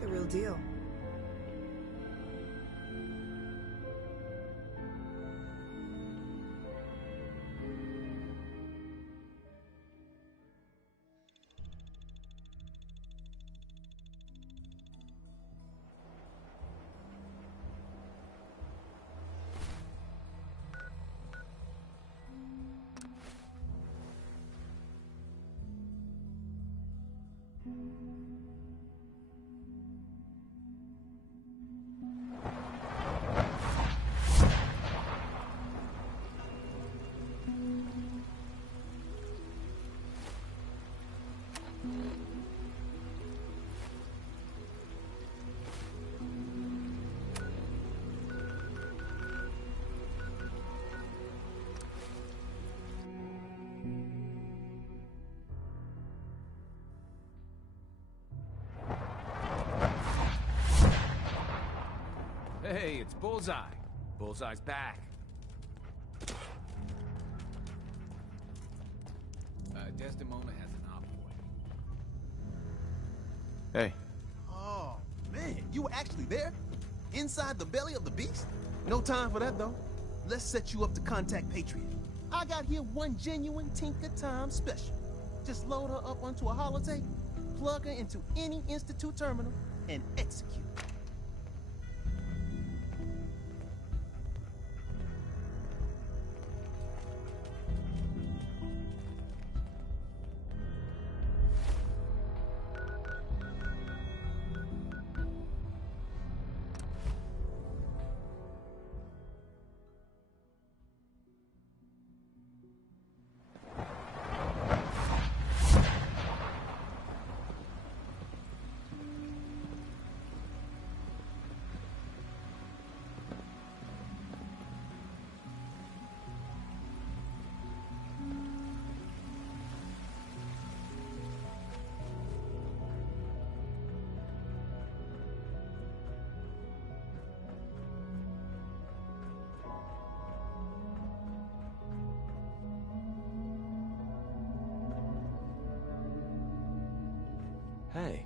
the real deal. Hey, it's Bullseye. Bullseye's back. Desdemona has an op for you. Hey. Oh, man, you were actually there? Inside the belly of the beast? No time for that, though. Let's set you up to contact Patriot. I got here one genuine Tinker Time special. Just load her up onto a holotape, plug her into any Institute terminal, and execute. Hey.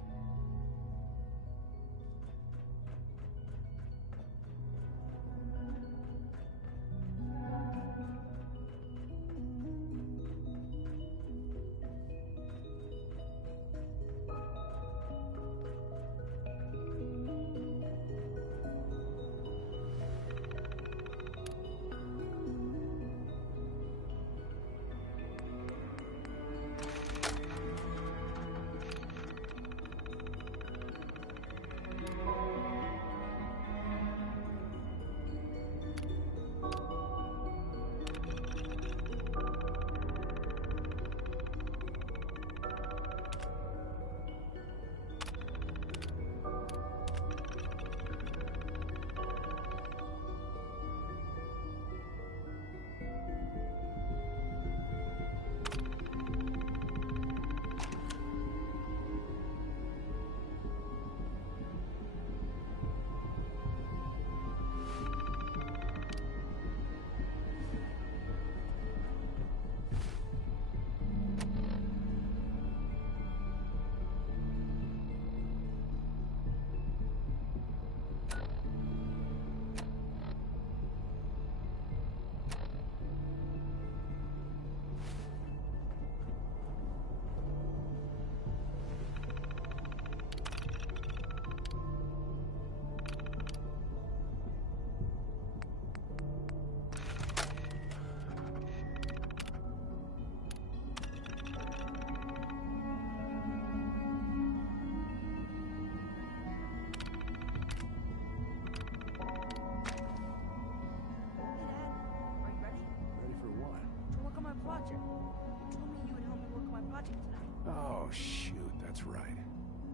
project. You told me you would help me work on my project tonight. Oh, shoot, that's right.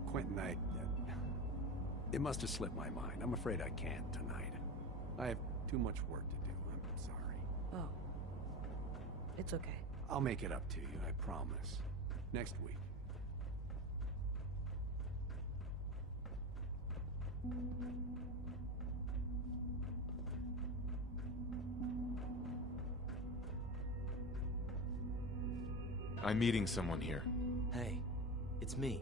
Quentin, it must have slipped my mind. I'm afraid I can't tonight. I have too much work to do. I'm sorry. Oh. It's okay. I'll make it up to you, I promise. Next week. I'm meeting someone here. Hey, it's me.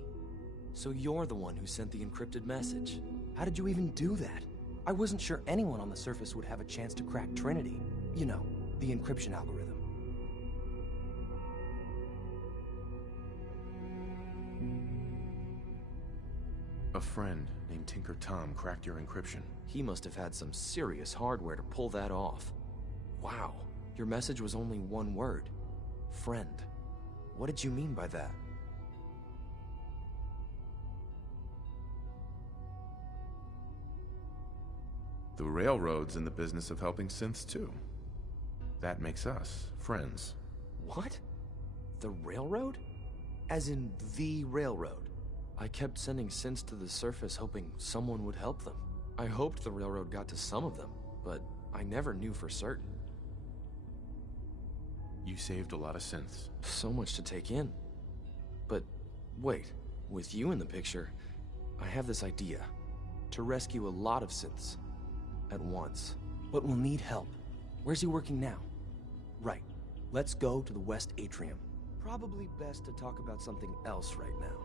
So you're the one who sent the encrypted message. How did you even do that? I wasn't sure anyone on the surface would have a chance to crack Trinity. You know, the encryption algorithm. A friend named Tinker Tom cracked your encryption. He must have had some serious hardware to pull that off. Wow, your message was only one word. Friend. What did you mean by that? The Railroad's in the business of helping synths too. That makes us friends. What? The Railroad? As in the Railroad? I kept sending synths to the surface hoping someone would help them. I hoped the Railroad got to some of them, but I never knew for certain. You saved a lot of synths. So much to take in. But wait, with you in the picture, I have this idea. To rescue a lot of synths. At once. But we'll need help. Where's he working now? Right. Let's go to the West Atrium. Probably best to talk about something else right now.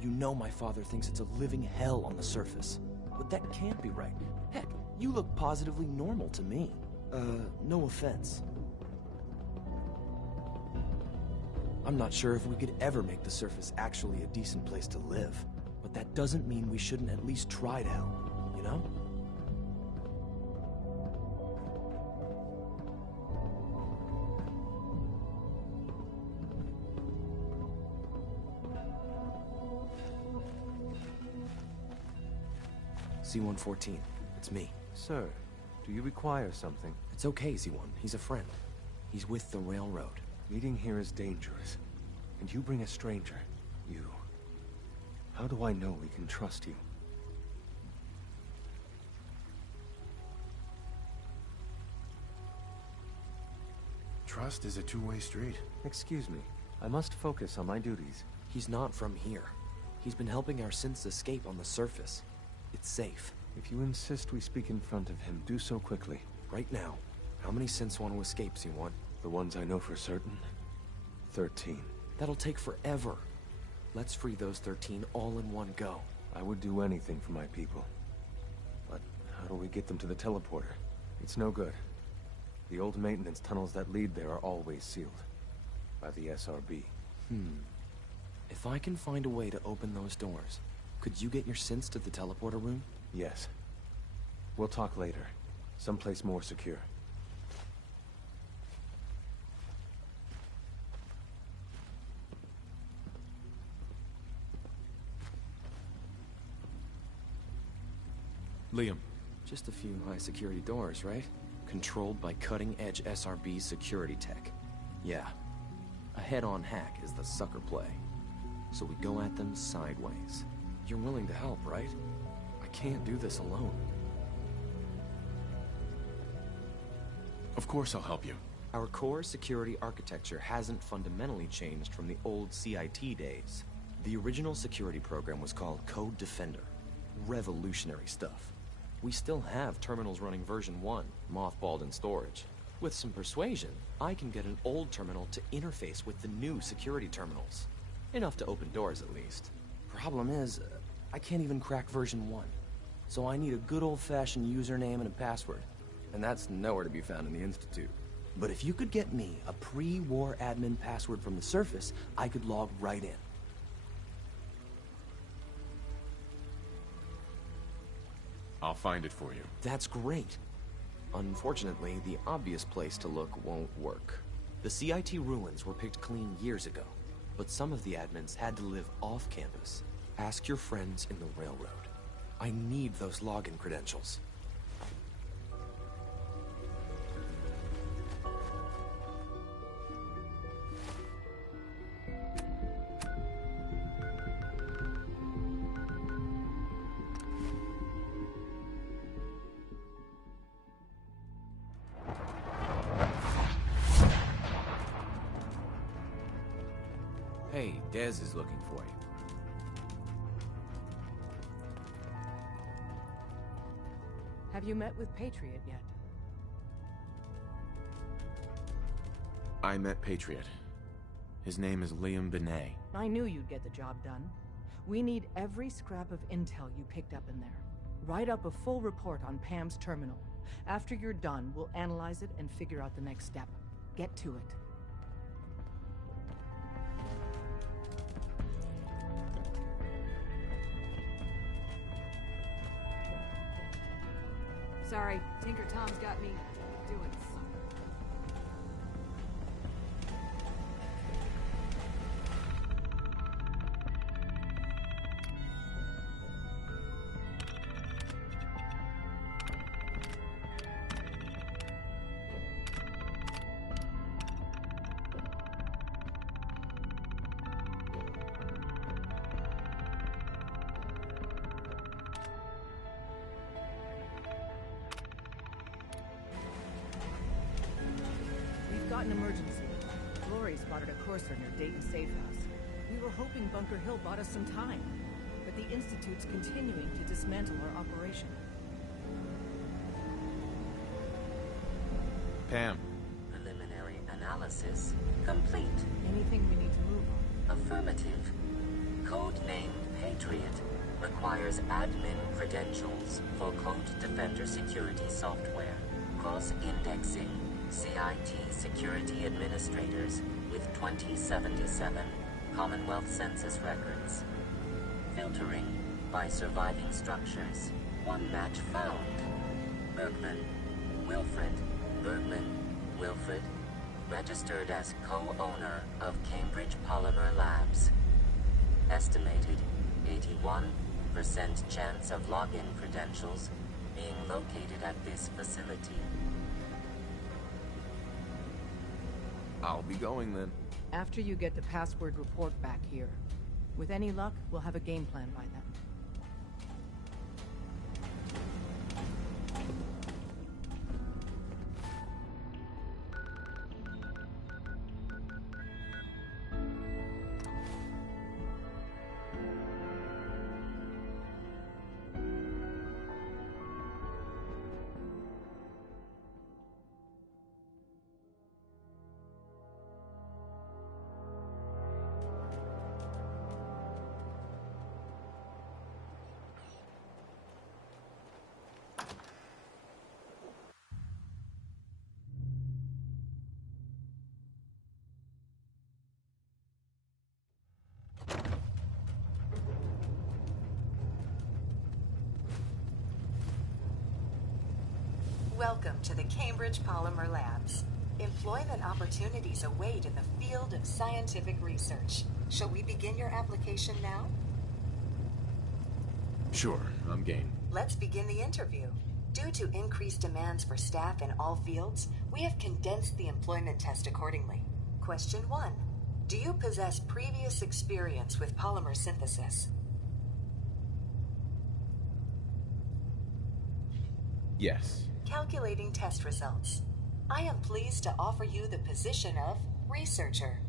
You know my father thinks it's a living hell on the surface. But that can't be right. Heck, you look positively normal to me. No offense. I'm not sure if we could ever make the surface actually a decent place to live. But that doesn't mean we shouldn't at least try to help, you know? C-114, it's me. Sir, do you require something? It's okay, Z-1. He's a friend. He's with the Railroad. Meeting here is dangerous. And you bring a stranger. You. How do I know we can trust you? Trust is a two-way street. Excuse me. I must focus on my duties. He's not from here. He's been helping our synths escape on the surface. It's safe. If you insist we speak in front of him, do so quickly. Right now, how many synths want to escape, C1? The ones I know for certain? 13. That'll take forever. Let's free those 13 all in one go. I would do anything for my people. But how do we get them to the teleporter? It's no good. The old maintenance tunnels that lead there are always sealed. By the SRB. If I can find a way to open those doors, could you get your synths to the teleporter room? Yes. We'll talk later. Someplace more secure. Liam. Just a few high-security doors, right? Controlled by cutting-edge SRB security tech. Yeah. A head-on hack is the sucker play. So we go at them sideways. You're willing to help, right? I can't do this alone. Of course I'll help you. Our core security architecture hasn't fundamentally changed from the old CIT days. The original security program was called Code Defender. Revolutionary stuff. We still have terminals running version 1, mothballed in storage. With some persuasion, I can get an old terminal to interface with the new security terminals. Enough to open doors, at least. Problem is, I can't even crack version 1. So I need a good old-fashioned username and a password. And that's nowhere to be found in the Institute. But if you could get me a pre-war admin password from the surface, I could log right in. I'll find it for you. That's great. Unfortunately, the obvious place to look won't work. The CIT ruins were picked clean years ago, but some of the admins had to live off campus. Ask your friends in the Railroad. I need those login credentials. Hey, Dez is looking for you. Have you met with Patriot yet? I met Patriot. His name is Liam Benet. I knew you'd get the job done. We need every scrap of intel you picked up in there. Write up a full report on Pam's terminal. After you're done, we'll analyze it and figure out the next step. Get to it. Sorry, Tinker Tom's got me doing something. Got an emergency. Lori spotted a courser near Dayton Safe House. We were hoping Bunker Hill bought us some time, but the Institute's continuing to dismantle our operation. Pam. Preliminary analysis complete. Anything we need to move on? Affirmative. Codenamed Patriot requires admin credentials for Code Defender security software. Cross-indexing CIT security administrators with 2077 Commonwealth Census records. Filtering by surviving structures. One match found. Bergman, Wilfred. Bergman, Wilfred. Registered as co-owner of Cambridge Polymer Labs. Estimated 81% chance of login credentials being located at this facility. I'll be going then. After you get the password report back here. With any luck, we'll have a game plan by then. Welcome to the Cambridge Polymer Labs. Employment opportunities await in the field of scientific research. Shall we begin your application now? Sure, I'm game. Let's begin the interview. Due to increased demands for staff in all fields, we have condensed the employment test accordingly. Question 1. Do you possess previous experience with polymer synthesis? Yes. Calculating test results. I am pleased to offer you the position of researcher.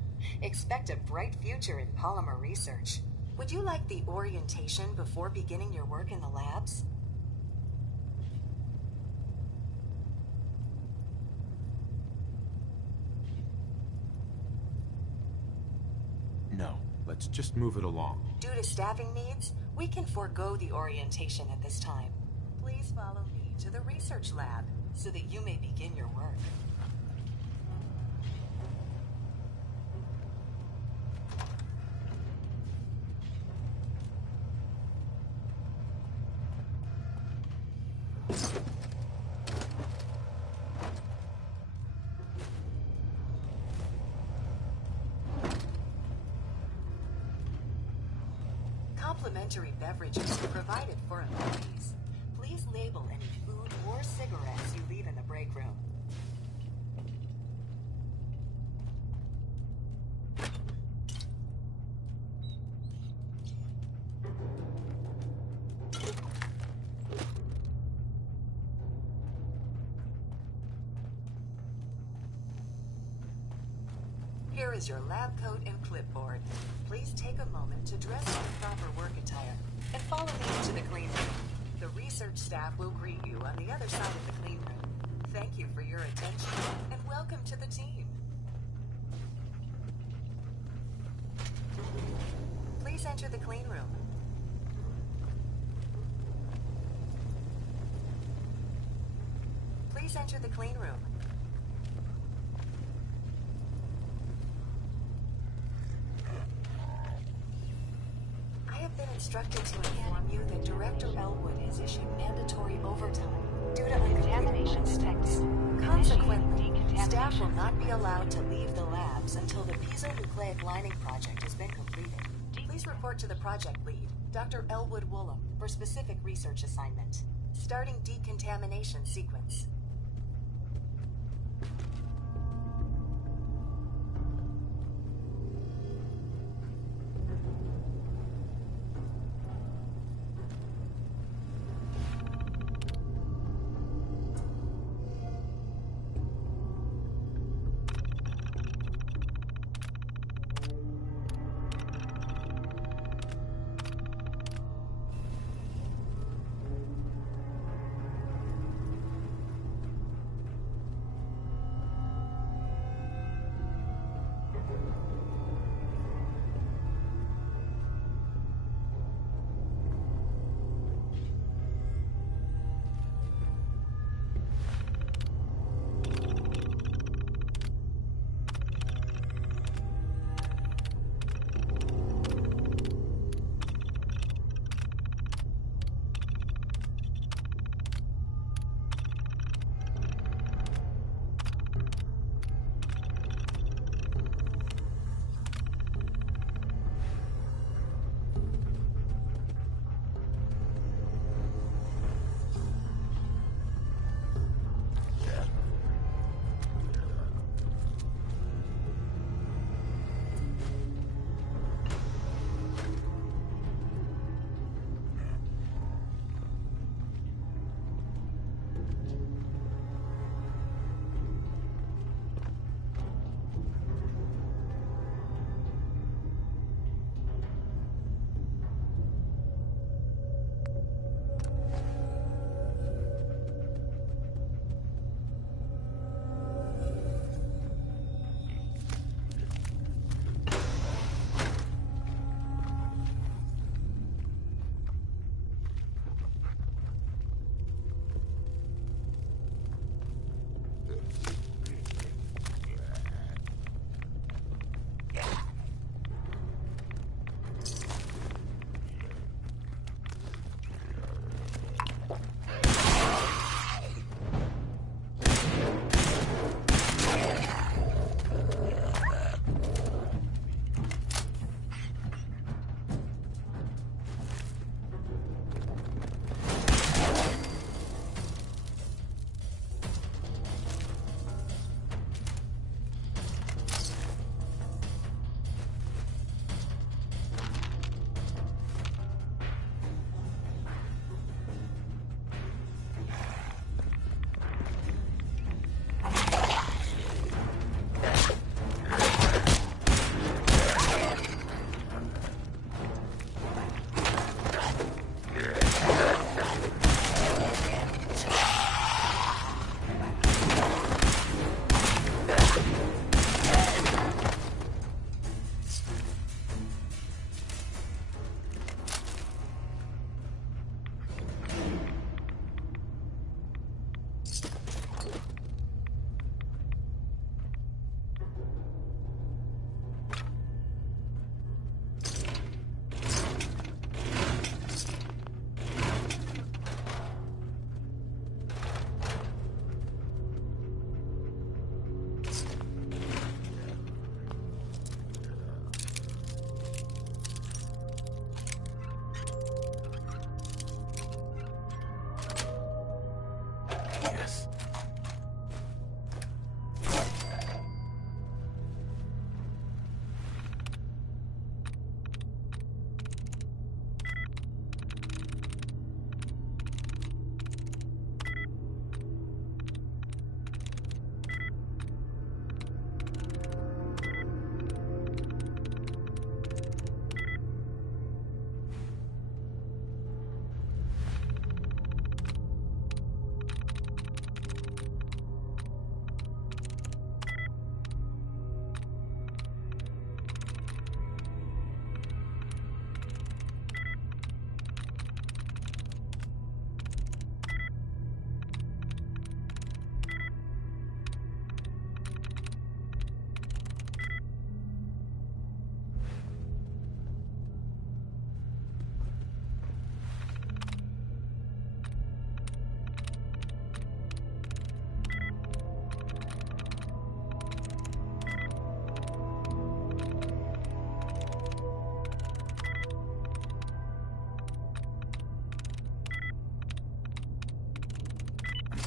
Expect a bright future in polymer research. Would you like the orientation before beginning your work in the labs? No, let's just move it along. Due to staffing needs, we can forego the orientation at this time. Please follow me to the research lab so that you may begin your work. Complimentary beverages are provided for employees. Please label any food or cigarettes you leave in the break room. Here is your lab coat and clipboard. Please take a moment to dress in proper work attire and follow me into the clean room. The research staff will greet you on the other side of the clean room. Thank you for your attention and welcome to the team. Please enter the clean room. Please enter the clean room. I have been instructed to inform you that Director Elwood has issued mandatory overtime due to uncontamination detected. Consequently, staff will not be allowed to leave the labs until the piezonucleic lining project has been completed. Please report to the project lead, Dr. Elwood Woolham, for specific research assignment. Starting decontamination sequence.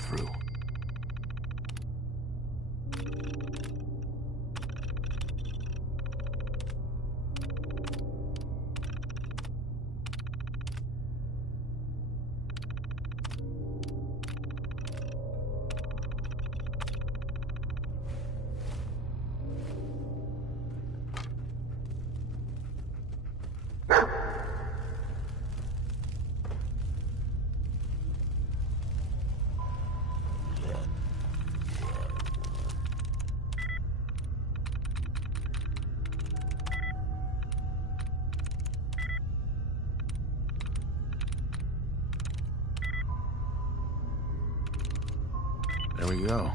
through. There we go.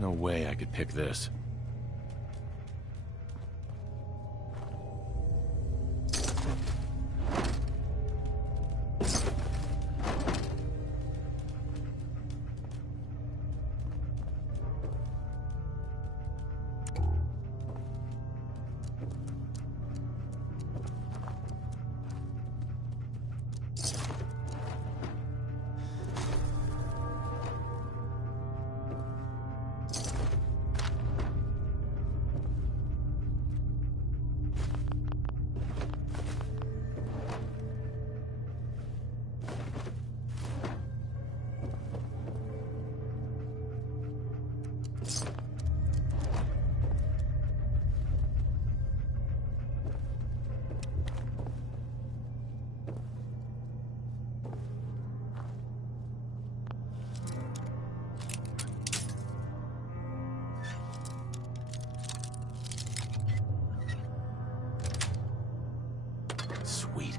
No way I could pick this. Sweet.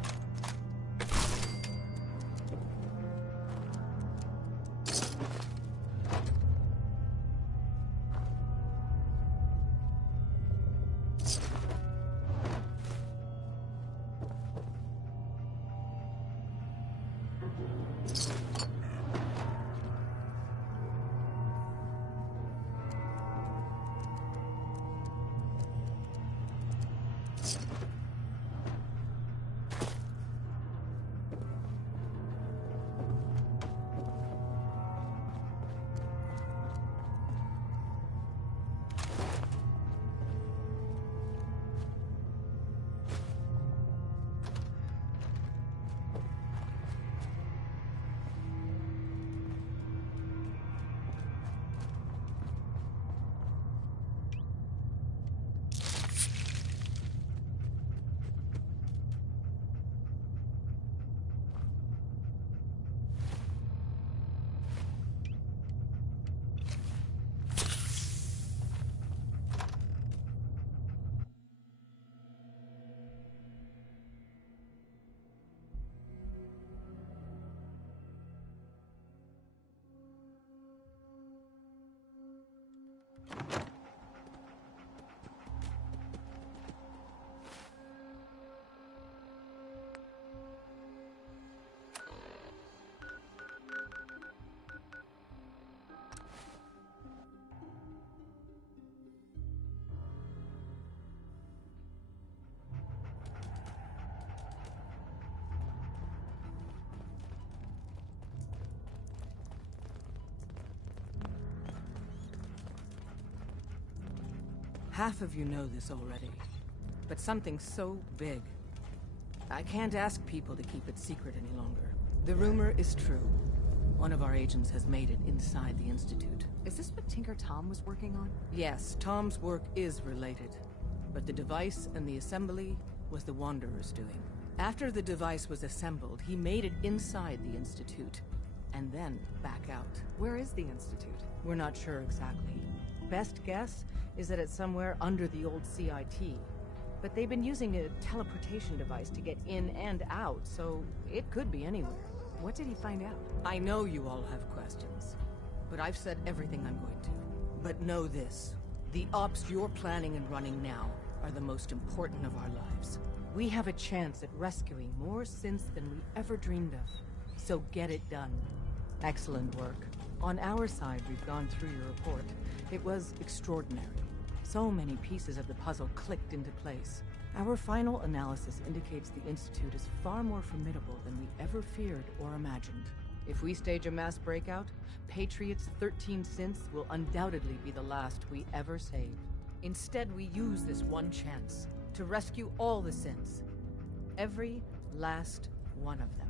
Half of you know this already, but something so big, I can't ask people to keep it secret any longer. The rumor is true. One of our agents has made it inside the Institute. Is this what Tinker Tom was working on? Yes, Tom's work is related, but the device and the assembly was the Wanderer's doing. After the device was assembled, he made it inside the Institute, and then back out. Where is the Institute? We're not sure exactly. Best guess is that it's somewhere under the old CIT. But they've been using a teleportation device to get in and out, so it could be anywhere. What did he find out? I know you all have questions, but I've said everything I'm going to. But know this, the ops you're planning and running now are the most important of our lives. We have a chance at rescuing more synths than we ever dreamed of. So get it done. Excellent work. On our side, we've gone through your report. It was extraordinary. So many pieces of the puzzle clicked into place. Our final analysis indicates the Institute is far more formidable than we ever feared or imagined. If we stage a mass breakout, Patriot's 13 synths will undoubtedly be the last we ever save. Instead, we use this one chance to rescue all the synths. Every last one of them.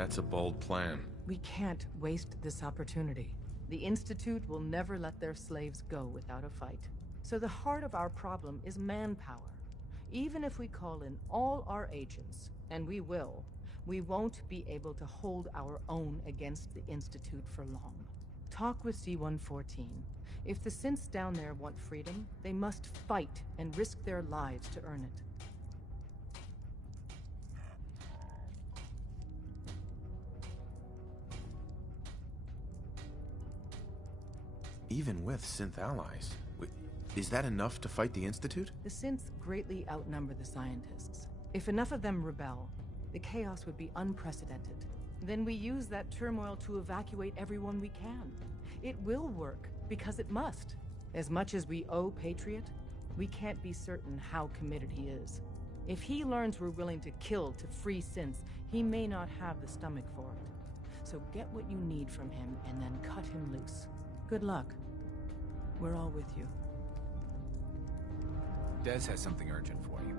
That's a bold plan. We can't waste this opportunity. The Institute will never let their slaves go without a fight. So the heart of our problem is manpower. Even if we call in all our agents, and we will, we won't be able to hold our own against the Institute for long. Talk with C-114. If the synths down there want freedom, they must fight and risk their lives to earn it. Even with synth allies, is that enough to fight the Institute? The synths greatly outnumber the scientists. If enough of them rebel, the chaos would be unprecedented. Then we use that turmoil to evacuate everyone we can. It will work, because it must. As much as we owe Patriot, we can't be certain how committed he is. If he learns we're willing to kill to free synths, he may not have the stomach for it. So get what you need from him and then cut him loose. Good luck. We're all with you. Des has something urgent for you.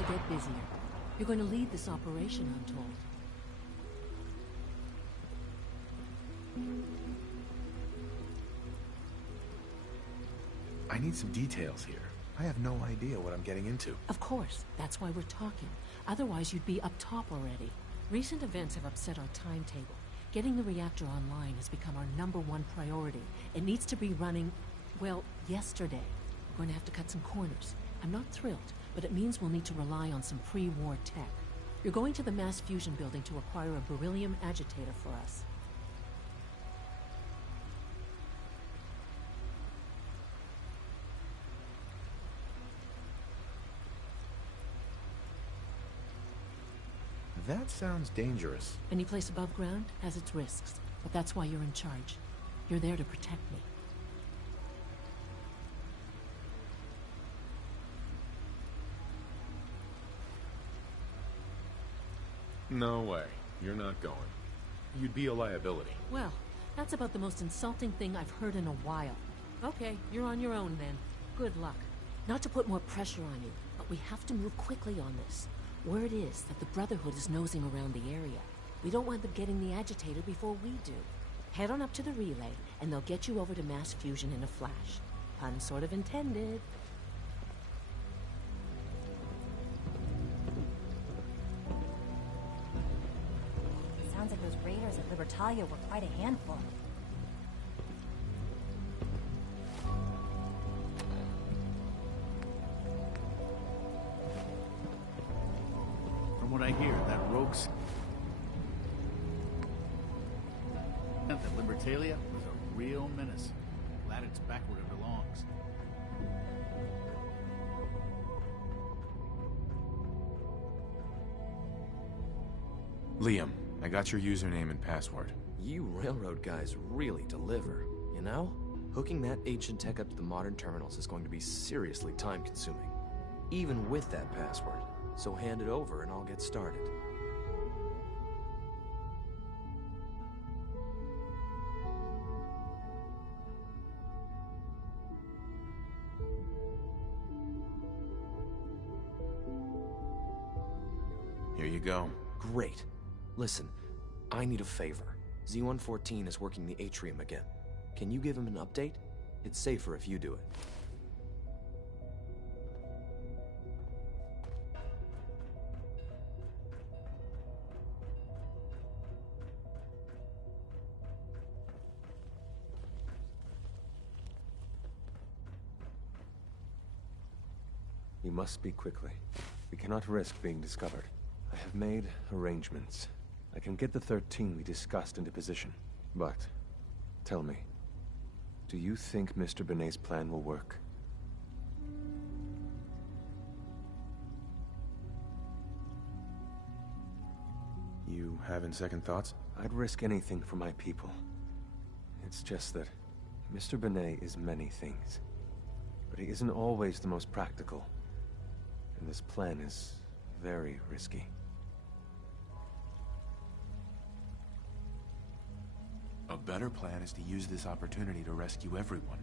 to get busier. You're going to lead this operation, I'm told. I need some details here. I have no idea what I'm getting into. Of course, that's why we're talking. Otherwise, you'd be up top already. Recent events have upset our timetable. Getting the reactor online has become our #1 priority. It needs to be running, well, yesterday. We're going to have to cut some corners. I'm not thrilled, but it means we'll need to rely on some pre-war tech. You're going to the mass fusion building to acquire a beryllium agitator for us. That sounds dangerous. Any place above ground has its risks, but that's why you're in charge. You're there to protect me. No way. You're not going. You'd be a liability. Well, that's about the most insulting thing I've heard in a while. Okay, you're on your own then. Good luck. Not to put more pressure on you, but we have to move quickly on this. Word is that the Brotherhood is nosing around the area. We don't want them getting the agitator before we do. Head on up to the relay, and they'll get you over to mass fusion in a flash. Pun sort of intended. Sounds like those raiders at Libertalia were quite a handful. From what I hear, that rogue's at Libertalia was a real menace. Glad it's back where it belongs. Liam, I got your username and password. You railroad guys really deliver, you know? Hooking that ancient tech up to the modern terminals is going to be seriously time-consuming. Even with that password. So hand it over and I'll get started. Here you go. Great. Listen, I need a favor. Z-114 is working the atrium again. Can you give him an update? It's safer if you do it. You must speak quickly. We cannot risk being discovered. I have made arrangements. I can get the 13 we discussed into position. But, tell me, do you think Mr. Benet's plan will work? You having second thoughts? I'd risk anything for my people. It's just that Mr. Benet is many things. But he isn't always the most practical. And this plan is very risky. A better plan is to use this opportunity to rescue everyone.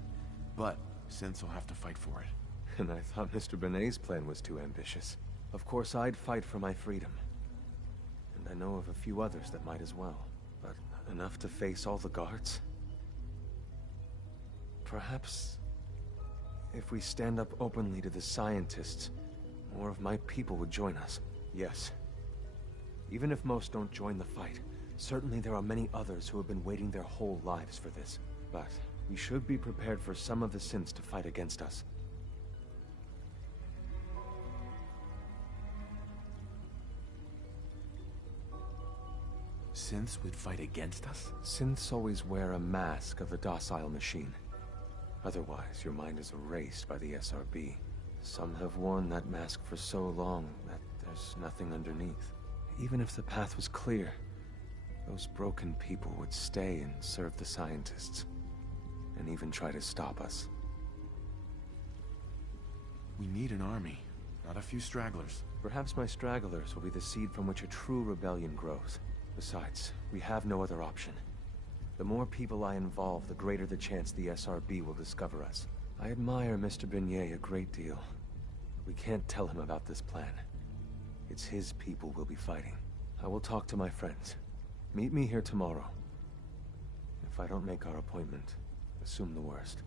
But Synths will have to fight for it. And I thought Mr. Benet's plan was too ambitious. Of course, I'd fight for my freedom. And I know of a few others that might as well. But enough to face all the guards? Perhaps if we stand up openly to the scientists, more of my people would join us. Yes. Even if most don't join the fight, certainly there are many others who have been waiting their whole lives for this. But we should be prepared for some of the Synths to fight against us. Synths would fight against us? Synths always wear a mask of a docile machine. Otherwise, your mind is erased by the SRB. Some have worn that mask for so long that there's nothing underneath. Even if the path was clear, those broken people would stay and serve the scientists, and even try to stop us. We need an army, not a few stragglers. Perhaps my stragglers will be the seed from which a true rebellion grows. Besides, we have no other option. The more people I involve, the greater the chance the SRB will discover us. I admire Mr. Benet a great deal. We can't tell him about this plan. It's his people we'll be fighting. I will talk to my friends. Meet me here tomorrow. If I don't make our appointment, assume the worst.